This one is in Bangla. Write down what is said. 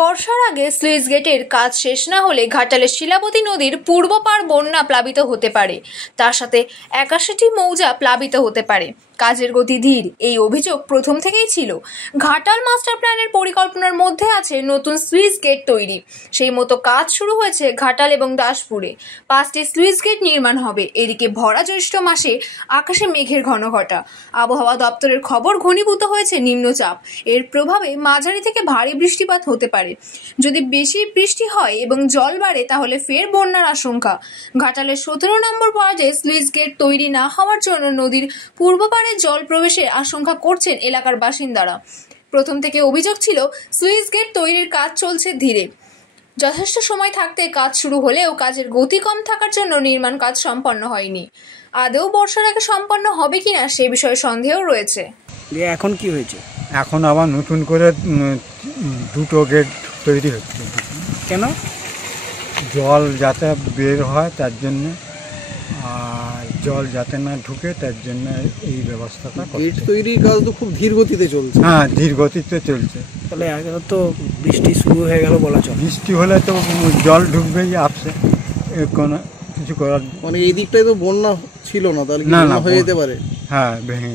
বর্ষার আগে স্লুইস গেটের কাজ শেষ না হলে ঘাটালের শিলাবতী নদীর পূর্ব পার বন্যা প্লাবিত হতে পারে, তার সাথে ৮১টি মৌজা প্লাবিত হতে পারে। কাজের গতি ধীর, এই অভিযোগ প্রথম থেকেই ছিল। ঘাটাল মাস্টার প্ল্যানের পরিকল্পনার মধ্যে আছে নতুন স্লুইস গেট তৈরি। সেই মতো কাজ শুরু হয়েছে ঘাটাল এবং দাসপুরে। ৫টি স্লুইস গেট নির্মাণ হবে। এদিকে ভরা জ্যৈষ্ঠ মাসে আকাশে মেঘের ঘনঘটা। আবহাওয়া দপ্তরের খবর, ঘনীভূত হয়েছে নিম্নচাপ। এর প্রভাবে মাঝারি থেকে ভারী বৃষ্টিপাত হতে পারে। যদি বেশি বৃষ্টি হয় এবং জল বাড়ে তাহলে ফের বন্যার আশঙ্কা। ঘাটালের ১৭ নম্বর ওয়ার্ডে স্লুইস গেট তৈরি না হওয়ার জন্য নদীর পূর্ব পারে জল প্রবেশের আশঙ্কা করছেন এলাকার বাসিন্দারা। প্রথম থেকে অভিযোগ ছিল স্লুইস গেট তৈরির কাজ চলছে ধীরে। যথেষ্ট সময় থাকতে কাজ শুরু হলেও কাজের গতি কম থাকার জন্য নির্মাণ কাজ সম্পন্ন হয়নি। আদৌ বর্ষার আগে সম্পন্ন হবে কিনা সে বিষয়ে সন্দেহ রয়েছে। এখন কি হয়েছে? এখন আবার নতুন করে দুটো গেট তৈরি হচ্ছে। কেন? জল যাতে বের হয় তার জন্য, আর জল যাতে না ঢুকে তার জন্য এই ব্যবস্থাটা। গেট তৈরির কাজ তো খুব ধীর গতিতে চলছে। হ্যাঁ, ধীর গতিতে চলছে। তাহলে আগে তো বৃষ্টি শুরু হয়ে গেল বলা চলে। বৃষ্টি হলে তো জল ঢুকবেই আপসে, কোনো কিছু করার মানে এই দিকটায় তো বন্যা ছিল না, তাহলে না হয়ে যেতে পারে। হ্যাঁ, ভেঙে